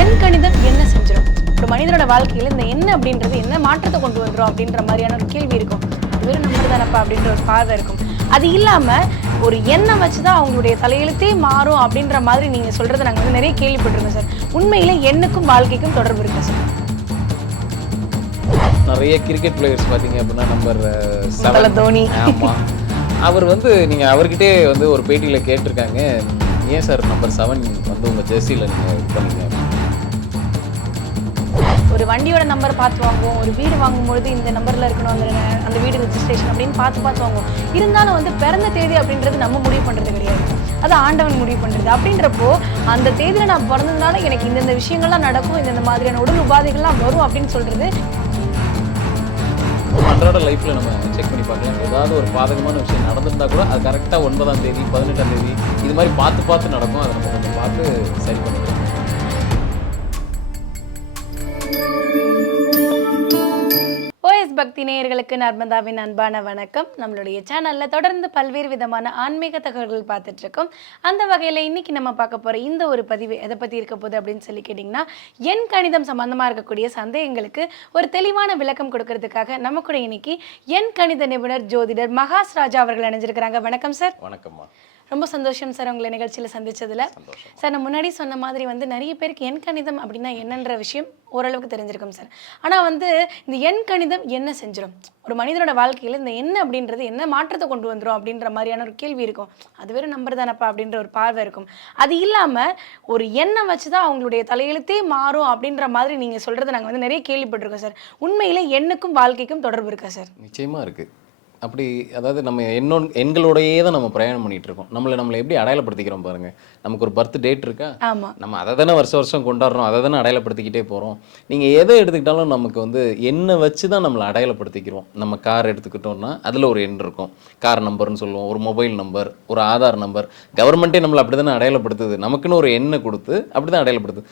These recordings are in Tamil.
எண் கணிதம் என்ன செஞ்சிடும் ஒரு மனிதனோட வாழ்க்கையில இந்த எண் அப்படின்றது என்ன மாற்றத்தை கொண்டு வந்துரும் அப்படின்ற மாதிரியான ஒரு கேள்வி இருக்கும். வெறும் நம்பர் தானப்பா அப்படின்ற ஒரு பார்வை இருக்கும். அது இல்லாம ஒரு எண்ணை வச்சுதான் அவங்களுடைய தலையெழுத்தே மாறும் அப்படின்ற மாதிரி நீங்க சொல்றதை நாங்க வந்து நிறைய கேள்விப்பட்டிருக்கோம் சார். உண்மையில எண்ணுக்கும் வாழ்க்கைக்கும் தொடர்பு இருக்கா சார்? நிறைய கிரிக்கெட் பிளேயர்ஸ் பார்த்தீங்க அப்படின்னா நம்பர் தோனி. ஆமாம் அவர் வந்து நீங்கள் அவர்கிட்டே வந்து ஒரு பேட்டியில் கேட்டிருக்காங்க. ஏன் சார் நம்பர் செவன் வந்து உங்கள் ஜெர்சியில் நீங்கள் இது பண்ணீங்க? ஒரு வண்டியோட நம்பர் பார்த்து வாங்குவோம். ஒரு வீடு வாங்கும்பொழுது இந்த நம்பர்ல இருக்கணும் அந்த அந்த வீடு ரெஜிஸ்ட்ரேஷன் அப்படின்னு பார்த்து பார்த்து வாங்குவோம். இருந்தாலும் வந்து பிறந்த தேதி அப்படின்றது நம்ம முடிவு பண்றது கிடையாது. அது ஆண்டவன் முடிவு பண்றது. அப்படின்றப்போ அந்த தேதியில நான் பிறந்ததுனால எனக்கு இந்தந்த விஷயங்கள்லாம் நடக்கும் இந்தந்த மாதிரியான உடல் உபாதைகள்லாம் வரும் அப்படின்னு சொல்றது அன்றாட லைஃப்பில் நம்ம செக் பண்ணி பார்க்கலாம். ஏதாவது ஒரு பாதகமான விஷயம் நடந்திருந்தா கூட அது கரெக்டாக ஒன்பதாம் தேதி பதினெட்டாம் தேதி இது மாதிரி பார்த்து பார்த்து நடக்கும். அதை நம்ம கொஞ்சம் பார்த்து சரி பண்ணிக்கலாம். பக்தி நேயர்களுக்கு நர்மதாவின் அன்பான வணக்கம். நம்மளுடைய சேனல்ல தொடர்ந்து பல்வேறு விதமான ஆன்மீக தகவல்கள் பார்த்துட்டு இருக்கோம். அந்த வகையில இன்னைக்கு நம்ம பார்க்க போற இந்த ஒரு பதிவு எதை பத்தி இருக்க போகுது அப்படின்னு சொல்லி கேட்டிங்கன்னா என் கணிதம் சம்பந்தமா இருக்கக்கூடிய சந்தேகங்களுக்கு ஒரு தெளிவான விளக்கம் கொடுக்கறதுக்காக நம்ம கூட இன்னைக்கு என் கணித நிபுணர் ஜோதிடர் மகாஸ் ராஜா அவர்கள் இணைஞ்சிருக்கிறாங்க. வணக்கம் சார். வணக்கம்மா. ரொம்ப சந்தோஷம் சார் உங்களை நிகழ்ச்சியில் சந்திச்சதுல. சார் நான் முன்னாடி சொன்ன மாதிரி வந்து நிறைய பேருக்கு எண் கணிதம் அப்படின்னா என்னன்ற விஷயம் ஓரளவுக்கு தெரிஞ்சிருக்கும் சார். ஆனால் வந்து இந்த எண் கணிதம் என்ன செஞ்சிடும் ஒரு மனிதனோட வாழ்க்கையில் இந்த எண் அப்படின்றது என்ன மாற்றத்தை கொண்டு வந்துரும் அப்படின்ற மாதிரியான ஒரு கேள்வி இருக்கும். அது வெறும் நம்பர் தானப்பா அப்படின்ற ஒரு பார்வை இருக்கும். அது இல்லாமல் ஒரு எண்ணை வச்சு தான் அவங்களுடைய தலையெழுத்தே மாறும் அப்படின்ற மாதிரி நீங்கள் சொல்கிறத நாங்கள் வந்து நிறைய கேள்விப்பட்டிருக்கோம் சார். உண்மையிலே எண்ணுக்கும் வாழ்க்கைக்கும் தொடர்பு இருக்கா சார்? நிச்சயமாக இருக்குது அப்படி அதாவது நம்ம என்னோட எண்களோடையே தான் நம்ம பிரயாணம் பண்ணிட்டு இருக்கோம் நம்மளை நம்மளை எப்படி அடையாளப்படுத்திக்கிறோம் பாருங்க. நமக்கு ஒரு பர்த் டேட் இருக்கா? நம்ம அதை தானே வருஷம் வருஷம் கொண்டாடுறோம். அதை தானே அடையாளப்படுத்திக்கிட்டே போகிறோம் நீங்கள் எதை எடுத்துக்கிட்டாலும் நமக்கு வந்து எண்ணை வச்சு தான் நம்மளை அடையாளப்படுத்திக்கிறோம். நம்ம கார் எடுத்துக்கிட்டோம்னா அதில் ஒரு எண் இருக்கும். கார் நம்பர்னு சொல்லுவோம். ஒரு மொபைல் நம்பர் ஒரு ஆதார் நம்பர் கவர்மெண்ட்டே நம்மளை அப்படி தானே அடையாளப்படுத்துது. நமக்குன்னு ஒரு எண்ணை கொடுத்து அப்படி தான் அடையாளப்படுத்துது.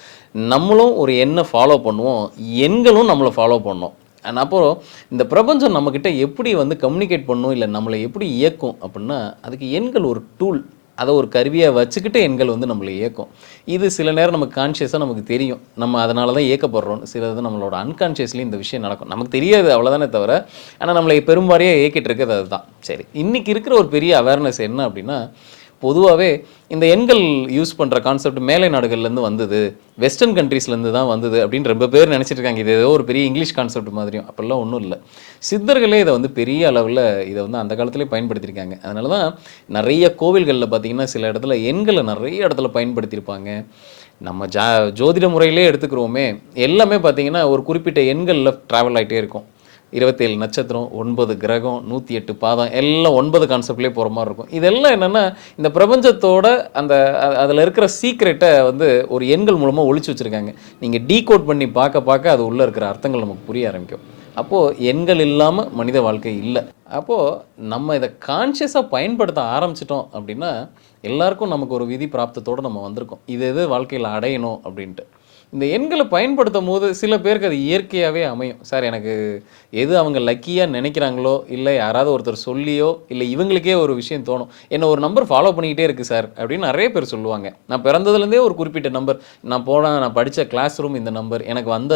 நம்மளும் ஒரு எண்ணை ஃபாலோ பண்ணுவோம். எண்களும் நம்மளை ஃபாலோ பண்ணோம். அண்ட் அப்புறம் இந்த பிரபஞ்சம் நம்மக்கிட்ட எப்படி வந்து கம்யூனிகேட் பண்ணும் இல்லை நம்மளை எப்படி இயக்கும் அப்படின்னா அதுக்கு எண்கள் ஒரு டூல் அதை ஒரு கருவியாக வச்சுக்கிட்டு எண்கள் வந்து நம்மளை இயக்கும். இது சில நேரம் நமக்கு கான்ஷியஸாக நமக்கு தெரியும். நம்ம அதனால தான் இயக்கப்படுறோம். சில இது நம்மளோட அன்கான்ஷியஸ்லேயும் இந்த விஷயம் நடக்கும். நமக்கு தெரியாது அவ்வளோதானே தவிர ஆனால் நம்மளை பெரும்பாரியாக இயக்கிட்டு இருக்கிறது அதுதான். சரி இன்றைக்கி இருக்கிற ஒரு பெரிய அவேர்னஸ் என்ன அப்படின்னா பொதுவாகவே இந்த எண்கள் யூஸ் பண்ணுற கான்செப்ட் மேலை நாடுகள்லேருந்து வந்தது வெஸ்டர்ன் கண்ட்ரீஸ்லேருந்து தான் வந்தது அப்படின்னு ரொம்ப பேர் நினச்சிட்டு இருக்காங்க. இது ஏதோ ஒரு பெரிய இங்கிலீஷ் கான்செப்ட் மாதிரியும். அப்படிலாம் ஒன்றும் இல்லை. சித்தர்களே இதை வந்து பெரிய அளவில் இதை வந்து அந்த காலத்திலே பயன்படுத்தியிருக்காங்க அதனால தான் நிறைய கோவில்களில் பார்த்தீங்கன்னா சில இடத்துல எண்களை நிறைய இடத்துல பயன்படுத்தியிருப்பாங்க நம்ம ஜா ஜோதிட முறையிலே எடுத்துக்கிறோமே. எல்லாமே பார்த்தீங்கன்னா ஒரு குறிப்பிட்ட எண்களில் ட்ராவல் ஆகிட்டே இருக்கும். இருபத்தேழு நட்சத்திரம் ஒன்பது கிரகம் நூற்றி எட்டு பாதம் எல்லாம் ஒன்பது கான்செப்ட்லேயே போகிற மாதிரி இருக்கும். இதெல்லாம் என்னென்னா இந்த பிரபஞ்சத்தோட அந்த அதில் இருக்கிற சீக்ரெட்டை வந்து ஒரு எண்கள் மூலமாக ஒழிச்சு வச்சுருக்காங்க. நீங்கள் டீகோட் பண்ணி பார்க்க பார்க்க அது உள்ளே இருக்கிற அர்த்தங்கள் நமக்கு புரிய ஆரம்பிக்கும். அப்போது எண்கள் இல்லாமல் மனித வாழ்க்கை இல்லை. அப்போது நம்ம இதை கான்ஷியஸாக பயன்படுத்த ஆரம்பிச்சிட்டோம் அப்படின்னா எல்லாருக்கும் நமக்கு ஒரு விதி பிராப்தத்தோடு நம்ம வந்திருக்கோம். இது எது வாழ்க்கையில் அடையணும் அப்படின்ட்டு. இந்த எண்களை பயன்படுத்தும் போது சில பேருக்கு அது இயற்கையாகவே அமையும். சார் எனக்கு எது அவங்க லக்கியாக நினைக்கிறாங்களோ இல்லை யாராவது ஒருத்தர் சொல்லியோ இல்லை இவங்களுக்கே ஒரு விஷயம் தோணும். என்னை ஒரு நம்பர் ஃபாலோ பண்ணிக்கிட்டே இருக்குது சார் அப்படின்னு நிறைய பேர் சொல்லுவாங்க. நான் பிறந்ததுலேருந்தே ஒரு குறிப்பிட்ட நம்பர் நான் போனால் நான் படித்த கிளாஸ் ரூம் இந்த நம்பர் எனக்கு வந்த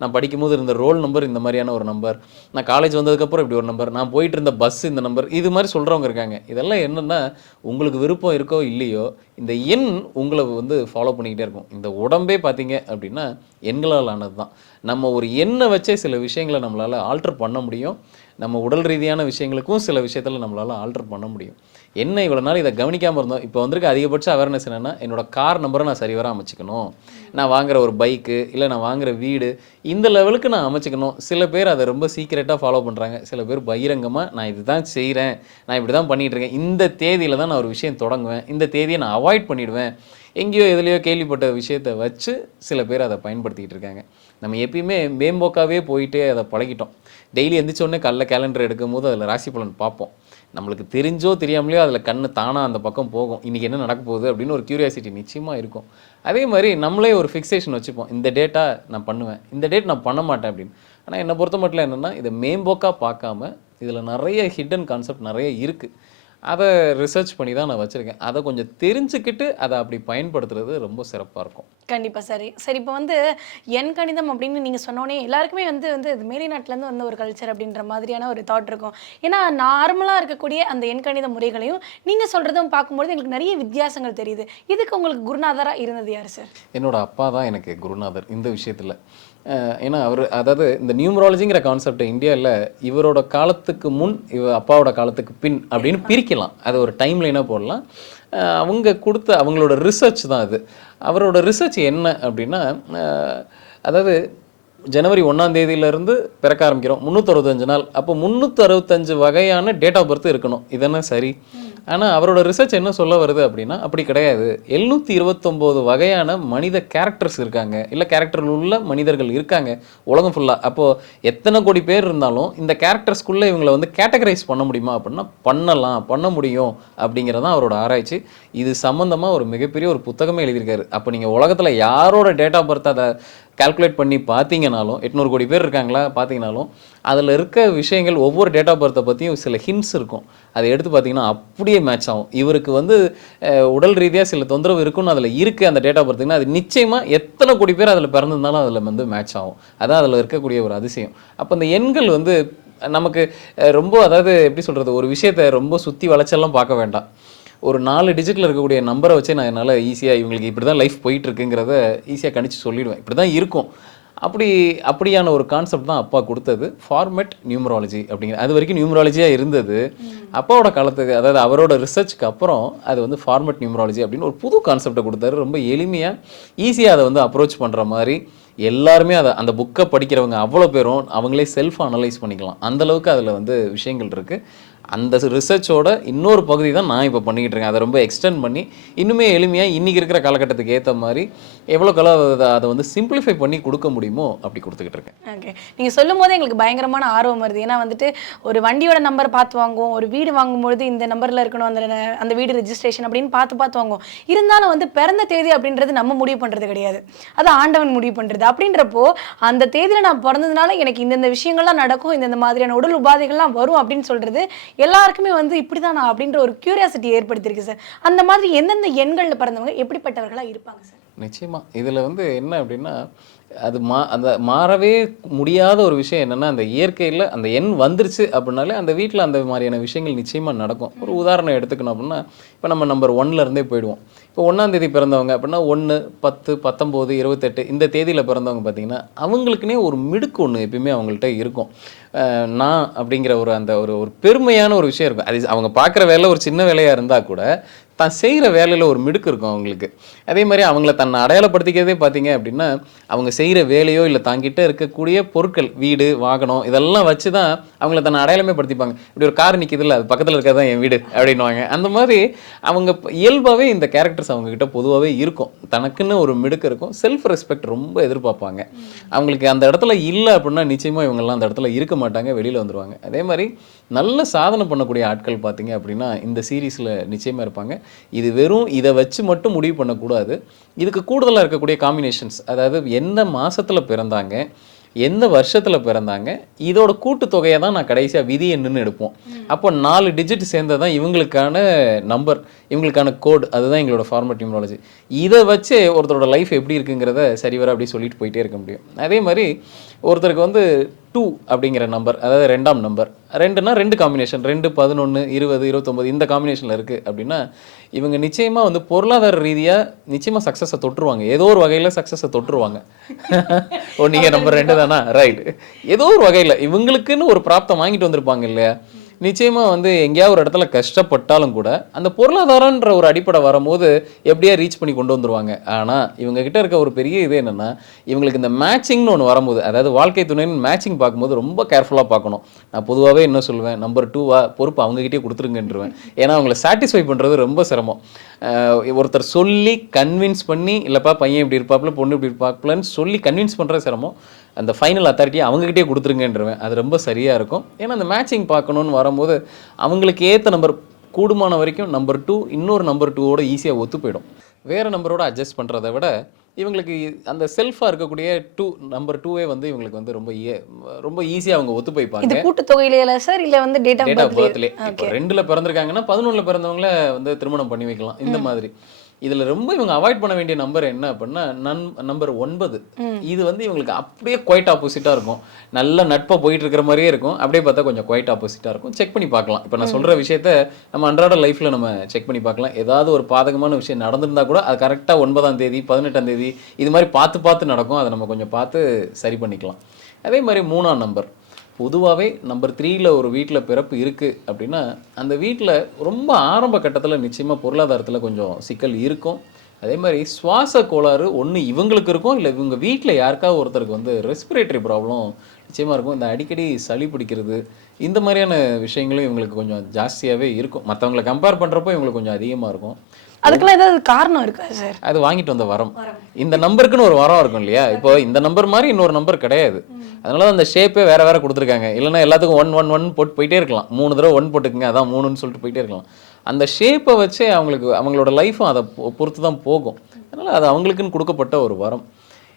நான் படிக்கும்போது இருந்த ரோல் நம்பர் இந்த மாதிரியான ஒரு நம்பர் நான் காலேஜ் வந்ததுக்கப்புறம் இப்படி ஒரு நம்பர் நான் போயிட்டு இருந்த பஸ் இந்த நம்பர் இது மாதிரி சொல்கிறவங்க இருக்காங்க. இதெல்லாம் என்னென்னா உங்களுக்கு விருப்பம் இருக்கோ இல்லையோ இந்த எண் உங்களை வந்து ஃபாலோ பண்ணிக்கிட்டே இருக்கும். இந்த உடம்பே பார்த்தீங்க அப்படின்னா எண்களால் ஆனது தான் நம்ம ஒரு எண்ணை வச்சே சில விஷயங்களை நம்மளால் ஆல்டர் பண்ண முடியும். நம்ம உடல் ரீதியான விஷயங்களுக்கும் சில விஷயத்தில் நம்மளால் ஆல்டர் பண்ண முடியும். என்ன இவ்வளோ நாள் இதை கவனிக்காமல் இருந்தோம். இப்போ வந்திருக்க அதிகபட்ச அவேர்னஸ் என்னென்னா என்னோட கார் நம்பரை நான் சரிவர அமைச்சிக்கணும் நான் வாங்குகிற ஒரு பைக்கு இல்லை நான் வாங்குகிற வீடு இந்த லெவலுக்கு நான் அமைச்சிக்கணும். சில பேர் அதை ரொம்ப சீக்கிரட்டாக ஃபாலோ பண்ணுறாங்க சில பேர் பகிரங்கமாக நான் இதுதான் செய்கிறேன் நான் இப்படி தான் பண்ணிகிட்டு இருக்கேன் இந்த தேதியில் தான் நான் ஒரு விஷயம் தொடங்குவேன். இந்த தேதியை நான் அவாய்ட் பண்ணிவிடுவேன் எங்கேயோ எதுலேயோ கேள்விப்பட்ட விஷயத்தை வச்சு சில பேர் அதை பயன்படுத்திக்கிட்டு இருக்காங்க. நம்ம எப்பயுமே மேம்போக்காகவே போயிட்டே அதை பழகிட்டோம். டெய்லி எந்திரிச்சோடனே கல்ல கேலண்டர் எடுக்கும் போது அதில் ராசி பலன் பார்ப்போம். நம்மளுக்கு தெரிஞ்சோ தெரியாமலையோ அதில் கண்ணு தானாக அந்த பக்கம் போகும். இன்றைக்கி என்ன நடக்க போகுது அப்படின்னு ஒரு கியூரியாசிட்டி நிச்சயமாக இருக்கும். அதே மாதிரி நம்மளே ஒரு ஃபிக்சேஷன் வச்சுப்போம். இந்த டேட்டா நான் பண்ணுவேன். இந்த டேட் நான் பண்ண மாட்டேன் அப்படின்னு. ஆனால் என்னை பொறுத்த மட்டும் என்னென்னா இதை மேம்போக்காக பார்க்காம இதில் நிறைய ஹிடன் கான்செப்ட் நிறைய இருக்குது அதை ரிசர்ச் பண்ணி தான் நான் வச்சுருக்கேன். அதை கொஞ்சம் தெரிஞ்சுக்கிட்டு அதை அப்படி பயன்படுத்துறது ரொம்ப சிறப்பாக இருக்கும். கண்டிப்பா சரி. சரி இப்போ வந்து எண் கணிதம் அப்படின்னு நீங்க சொன்னோனே எல்லாருக்குமே வந்து வந்து இது மேலிநாட்டிலேருந்து வந்த ஒரு கல்ச்சர் அப்படின்ற மாதிரியான ஒரு தாட் இருக்கும். ஏன்னா நார்மலாக இருக்கக்கூடிய அந்த எண் கணித முறைகளையும் நீங்க சொல்றதும் பார்க்கும்போது எங்களுக்கு நிறைய வித்தியாசங்கள் தெரியுது. இதுக்கு உங்களுக்கு குருநாதரா இருந்தது யார் சார் என்னோட அப்பா தான் எனக்கு குருநாதர். இந்த விஷயத்தில் ஏன்னா அவர் அதாவது இந்த நியூமராலஜிங்கிற கான்செப்ட் இந்தியாவில் இவரோட காலத்துக்கு முன் இவ அப்பாவோட காலத்துக்கு பின் அப்படின்னு பிரிக்கலாம். அது ஒரு டைம் லைனாக போடலாம் அவங்க கொடுத்த அவங்களோட ரிசர்ச் தான் அது. அவரோட ரிசர்ச் என்ன அப்படின்னா அதாவது ஜனவரி ஒன்றாம் தேதியிலேருந்து பிறக்க ஆரம்பிக்கிறோம். முந்நூற்றறுபத்தஞ்சு நாள். அப்போ முந்நூற்றறுபத்தஞ்சு வகையான டேட் ஆஃப் பர்த் இருக்கணும். இதென்ன சரி? ஆனால் அவரோட ரிசர்ச் என்ன சொல்ல வருது அப்படின்னா அப்படி கிடையாது. எழுநூற்றி இருபத்தொம்போது வகையான மனித கேரக்டர்ஸ் இருக்காங்க. இல்லை கேரக்டர் உள்ள மனிதர்கள் இருக்காங்க உலகம் ஃபுல்லாக அப்போது எத்தனை கோடி பேர் இருந்தாலும் இந்த கேரக்டர்ஸ்குள்ளே இவங்களை வந்து கேட்டகரைஸ் பண்ண முடியுமா அப்படின்னா பண்ணலாம் பண்ண முடியும் அப்படிங்கிறதான் அவரோட ஆராய்ச்சி. இது சம்மந்தமாக ஒரு மிகப்பெரிய ஒரு புத்தகமே எழுதியிருக்காரு. அப்போ நீங்கள் உலகத்தில் யாரோட டேட் ஆஃப் பர்த் அதை கால்குலேட் பண்ணி பார்த்தீங்கனாலும் எட்நூறு கோடி பேர் இருக்காங்களா பார்த்தீங்கனாலும் அதில் இருக்க விஷயங்கள் ஒவ்வொரு டேட் ஆஃப் பர்த்தை பற்றியும் சில ஹிண்ட்ஸ் இருக்கும். அதை எடுத்து பார்த்தீங்கன்னா அப்படியே மேட்ச் ஆகும். இவருக்கு வந்து உடல் ரீதியாக சில தொந்தரவு இருக்குன்னு அதில் இருக்குது அந்த டேட்டா பார்த்தீங்கன்னா அது நிச்சயமாக எத்தனை கோடி பேர் அதில் பிறந்திருந்தாலும் அதில் வந்து மேட்ச் ஆகும். அதான் அதில் இருக்கக்கூடிய ஒரு அதிசயம். அப்போ இந்த எண்கள் வந்து நமக்கு ரொம்ப அதாவது எப்படி சொல்கிறது ஒரு விஷயத்தை ரொம்ப சுற்றி வளைச்செல்லாம் பார்க்க வேண்டாம். ஒரு நாலு டிஜிட்டில் இருக்கக்கூடிய நம்பரை வச்சே நான் என்னால் ஈஸியாக இவங்களுக்கு இப்படி தான் லைஃப் போயிட்டுருக்குங்கிறத ஈஸியாக கணிச்சு சொல்லிடுவேன். இப்படி தான் இருக்கும். அப்படி அப்படியான ஒரு கான்செப்ட் தான் அப்பா கொடுத்தது. ஃபார்மேட் நியூமராலஜி அப்படிங்கிற அது வரைக்கும் நியூமராலஜியாக இருந்தது. அப்பாவோட காலத்துக்கு அதாவது அவரோட ரிசர்ச்சுக்கு அப்புறம் அது வந்து ஃபார்மேட் நியூமராலஜி அப்படின்னு ஒரு புது கான்செப்டை கொடுத்தாரு. ரொம்ப எளிமையாக ஈஸியாக அதை வந்து அப்ரோச் பண்ணுற மாதிரி எல்லாருமே அதை அந்த புக்கை படிக்கிறவங்க அவ்வளோ பேரும் அவங்களே செல்ஃப் அனலைஸ் பண்ணிக்கலாம். அந்த அளவுக்கு அதில் வந்து விஷயங்கள் இருக்குது அந்த ரிசர்ச்சோட இன்னொரு பகுதி தான் நான் இப்போ பண்ணிக்கிட்டு இருக்கேன். அதை ரொம்ப எக்ஸ்டெண்ட் பண்ணி இன்னுமே எளிமையாக இன்றைக்கி இருக்கிற காலகட்டத்துக்கு ஏற்ற மாதிரி எவ்வளோ கலர் அதை வந்து சிம்பிளிஃபை பண்ணி கொடுக்க முடியுமோ அப்படி கொடுத்துக்கிட்டு இருக்கேன். ஓகே நீங்கள் சொல்லும் போது எங்களுக்கு பயங்கரமான ஆர்வம் வருது. ஏன்னா வந்துட்டு ஒரு வண்டியோட நம்பர் பார்த்து வாங்குவோம். ஒரு வீடு வாங்கும்பொழுது இந்த நம்பரில் இருக்கணும் அந்த அந்த வீடு ரெஜிஸ்ட்ரேஷன் அப்படின்னு பார்த்து பார்த்து வாங்குவோம். இருந்தாலும் வந்து பிறந்த தேதி அப்படின்றது நம்ம முடிவு பண்ணுறது கிடையாது. அது ஆண்டவன் முடிவு பண்ணுறது அப்படின்றப்போ அந்த தேதியில் நான் பிறந்ததுனால எனக்கு இந்தந்த விஷயங்கள்லாம் நடக்கும் இந்தந்த மாதிரியான உடல் உபாதைகள்லாம் வரும் அப்படின்னு சொல்கிறது எல்லாருக்குமே வந்து இப்படிதான் நான் அப்படின்ற ஒரு கியூரியாசிட்டி ஏற்படுத்தியிருக்கு சார் அந்த மாதிரி எந்தெந்த எண்களில் பிறந்தவங்க எப்படிப்பட்டவர்களாக இருப்பாங்க சார் நிச்சயமா. இதில் வந்து என்ன அப்படின்னா அது மா அந்த மாறவே முடியாத ஒரு விஷயம் என்னென்னா அந்த இயற்கையில் அந்த எண் வந்துருச்சு அப்படின்னாலே அந்த வீட்டில் அந்த மாதிரியான விஷயங்கள் நிச்சயமாக நடக்கும். ஒரு உதாரணம் எடுத்துக்கணும் அப்படின்னா இப்போ நம்ம நம்பர் ஒன்லேருந்தே போயிடுவோம். இப்போ ஒன்றாந்தேதி பிறந்தவங்க அப்படின்னா ஒன்று பத்து பத்தொம்போது இருபத்தெட்டு இந்த தேதியில் பிறந்தவங்க பார்த்தீங்கன்னா அவங்களுக்குனே ஒரு மிடுக்கு ஒன்று எப்பயுமே அவங்கள்ட்ட இருக்கும். நான் அப்படிங்கிற ஒரு அந்த ஒரு ஒரு பெருமையான ஒரு விஷயம் இருக்கும். அது அவங்க பார்க்குற வேலை ஒரு சின்ன வேலையாக இருந்தால் கூட தான் செய்கிற வேலையில் ஒரு மிடுக்கு இருக்கும் அவங்களுக்கு. அதே மாதிரி அவங்கள தன்னை அடையாளப்படுத்திக்கிறதே பார்த்தீங்க அப்படின்னா அவங்க செய்கிற வேலையோ இல்லை தாங்கிட்ட இருக்கக்கூடிய பொருட்கள் வீடு வாகனம் இதெல்லாம் வச்சு தான் அவங்கள தன்னை அடையாளமே படுத்திப்பாங்க. இப்படி ஒரு கார் நிற்கிதுல்ல அது பக்கத்தில் இருக்கிறது தான் என் வீடு அப்படின்வாங்க அந்த மாதிரி அவங்க இயல்பாகவே இந்த கேரக்டர்ஸ் அவங்கக்கிட்ட பொதுவாகவே இருக்கும். தனக்குன்னு ஒரு மிடுக்கு இருக்கும். செல்ஃப் ரெஸ்பெக்ட் ரொம்ப எதிர்பார்ப்பாங்க. அவங்களுக்கு அந்த இடத்துல இல்லை அப்படின்னா நிச்சயமாக இவங்கெல்லாம் அந்த இடத்துல இருக்க மாட்டாங்க. மாட்டாங்க வெளியில் வந்துருவாங்க. அதே மாதிரி நல்ல சாதனை பண்ணக்கூடிய ஆட்கள் பார்த்தீங்க அப்படின்னா இந்த சீரீஸில் நிச்சயமாக இருப்பாங்க. இது வெறும் இதை வச்சு மட்டும் முடிவு பண்ணக்கூடாது. இதுக்கு கூடுதலாக இருக்கக்கூடிய காம்பினேஷன்ஸ் அதாவது எந்த மாசத்துல பிறந்தாங்க எந்த வருஷத்தில் பிறந்தாங்க? இதோட கூட்டுத்தொகையை தான் நான் கடைசியாக விதி என்னன்னு எடுப்போம். அப்போ நாலு டிஜிட் சேர்ந்தது தான் இவங்களுக்கான நம்பர் இவங்களுக்கான கோட் அதுதான் எங்களோட ஃபார்மட் நியூமராலஜி இதை வச்சு ஒருத்தரோட லைஃப் எப்படி இருக்குங்கிறத சரிவர அப்படி சொல்லிட்டு போயிட்டே இருக்க முடியும். அதே மாதிரி ஒருத்தருக்கு வந்து டூ அப்படிங்கிற நம்பர் அதாவது ரெண்டாம் நம்பர் ரெண்டுனா ரெண்டு காம்பினேஷன் ரெண்டு பதினொன்று இருபது இருபத்தொம்போது இந்த காம்பினேஷனில் இருக்குது அப்படின்னா இவங்க நிச்சயமாக வந்து பொருளாதார ரீதியாக நிச்சயமாக சக்ஸஸை தொட்டுருவாங்க ஏதோ ஒரு வகையில் சக்ஸஸை தொட்டுருவாங்க ஓ நீங்கள் நம்பர் ரெண்டு தானா? ரைட் ஏதோ ஒரு வகையில் இவங்களுக்குன்னு ஒரு பிராப்தம் வாங்கிட்டு வந்திருப்பாங்க இல்லையா? நிச்சயமாக வந்து எங்கேயாவது ஒரு இடத்துல கஷ்டப்பட்டாலும் கூட அந்த பொருளாதாரன்ற ஒரு அடிப்படை வரும்போது எப்படியா ரீச் பண்ணி கொண்டு வந்துருவாங்க. ஆனால் இவங்ககிட்ட இருக்க ஒரு பெரிய இது என்னென்னா இவங்களுக்கு இந்த மேட்சிங்னு ஒன்று வரும்போது அதாவது வாழ்க்கை துணைன்னு மேட்சிங் பார்க்கும்போது ரொம்ப கேர்ஃபுல்லாக பார்க்கணும். நான் பொதுவாகவே என்ன சொல்லுவேன் நம்பர் டூவா பொறுப்பு அவங்ககிட்டே கொடுத்துருங்கன்றுவேன். ஏன்னா அவங்கள சாட்டிஸ்ஃபை பண்ணுறது ரொம்ப சிரமம். ஒருத்தர் சொல்லி கன்வின்ஸ் பண்ணி இல்லைப்பா பையன் இப்படி இருப்பாப்புல பொண்ணு இப்படி இருப்பாப்புலன்னு சொல்லி கன்வின்ஸ் பண்ணுற சிரமம். அந்த ஃபைனல் அத்தாரிட்டியை அவங்ககிட்டயே கொடுத்துருங்கன்றவேன். அது ரொம்ப சரியாக இருக்கும். ஏன்னா அந்த மேட்சிங் பார்க்கணுன்னு வரும்போது அவங்களுக்கு ஏற்ற நம்பர் கூடுமான வரைக்கும் நம்பர் டூ இன்னொரு நம்பர் டூவோட ஈஸியாக ஒத்து போயிடும். வேறு நம்பரோட அட்ஜஸ்ட் பண்ணுறதை விட இவங்களுக்கு அந்த செல்ஃபாக இருக்கக்கூடிய டூ நம்பர் டூவே வந்து இவங்களுக்கு வந்து ரொம்ப ரொம்ப ஈஸியாக அவங்க ஒத்து போய்ப்பாங்க இது கூட்டுத்தொகையில சார் இல்ல வந்து டேட் ஆஃப் பர்த்ல பர்த்லே இப்போ ரெண்டுல பிறந்திருக்காங்கன்னா பதினொன்றுல பிறந்தவங்கள வந்து திருமணம் பண்ணி வைக்கலாம். இந்த மாதிரி. இதுல ரொம்ப இவங்க அவாய்ட் பண்ண வேண்டிய நம்பர் என்ன அப்படின்னா நன் நம்பர் ஒன்பது. இது வந்து இவங்களுக்கு அப்படியே குவைட் ஆப்போசிட்டா இருக்கும். நல்ல நட்பா போயிட்டு இருக்கிற மாதிரியே இருக்கும். அப்படியே பார்த்தா கொஞ்சம் குவைட் ஆப்போசிட்டா இருக்கும். செக் பண்ணி பார்க்கலாம். இப்போ நான் சொல்ற விஷயத்த நம்ம அன்றாட லைஃப்ல நம்ம செக் பண்ணி பார்க்கலாம். ஏதாவது ஒரு பாதகமான விஷயம் நடந்திருந்தா கூட அது கரெக்டாக ஒன்பதாம் தேதி பதினெட்டாம் தேதி இது மாதிரி பார்த்து பார்த்து நடக்கும். அதை நம்ம கொஞ்சம் பார்த்து சரி பண்ணிக்கலாம். அதே மாதிரி மூணாம் நம்பர் பொதுவாகவே நம்பர் த்ரீயில் ஒரு வீட்டில் பிறப்பு இருக்குது அப்படின்னா அந்த வீட்டில் ரொம்ப ஆரம்ப கட்டத்தில் நிச்சயமாக பொருளாதாரத்தில் கொஞ்சம் சிக்கல் இருக்கும். அதே மாதிரி சுவாச கோளாறு ஒன்று இவங்களுக்கு இருக்கும். இல்லை இவங்க வீட்டில் யாருக்காவது ஒருத்தருக்கு வந்து ரெஸ்பிரேட்டரி ப்ராப்ளம் நிச்சயமாக இருக்கும். இந்த அடிக்கடி சளி பிடிக்கிறது இந்த மாதிரியான விஷயங்களும் இவங்களுக்கு கொஞ்சம் ஜாஸ்தியாகவே இருக்கும். மற்றவங்களை கம்பேர் பண்ணுறப்போ இவங்களுக்கு கொஞ்சம் அதிகமாக இருக்கும். அதுக்கெல்லாம் ஏதாவது காரணம் இருக்கா சார்? அது வாங்கிட்டு வந்த வரம். இந்த நம்பருக்குன்னு ஒரு வரம் இருக்கும் இல்லையா? இப்போ இந்த நம்பர் மாதிரி இன்னொரு நம்பர் கிடையாது. அதனால அந்த ஷேப்பே வேற வேற கொடுத்துருக்காங்க. இல்லைன்னா எல்லாத்துக்கும் ஒன் ஒன் ஒன் போட்டு போயிட்டே இருக்கலாம். மூணு தடவை ஒன் போட்டுக்குங்க அதான் மூணுன்னு சொல்லிட்டு போயிட்டே இருக்கலாம். அந்த ஷேப்பை வச்சே அவங்களுக்கு அவங்களோட லைஃப்பும் அதை பொ- பொறுத்து தான் போகும். அதனால அது அவங்களுக்குன்னு கொடுக்கப்பட்ட ஒரு வரம்.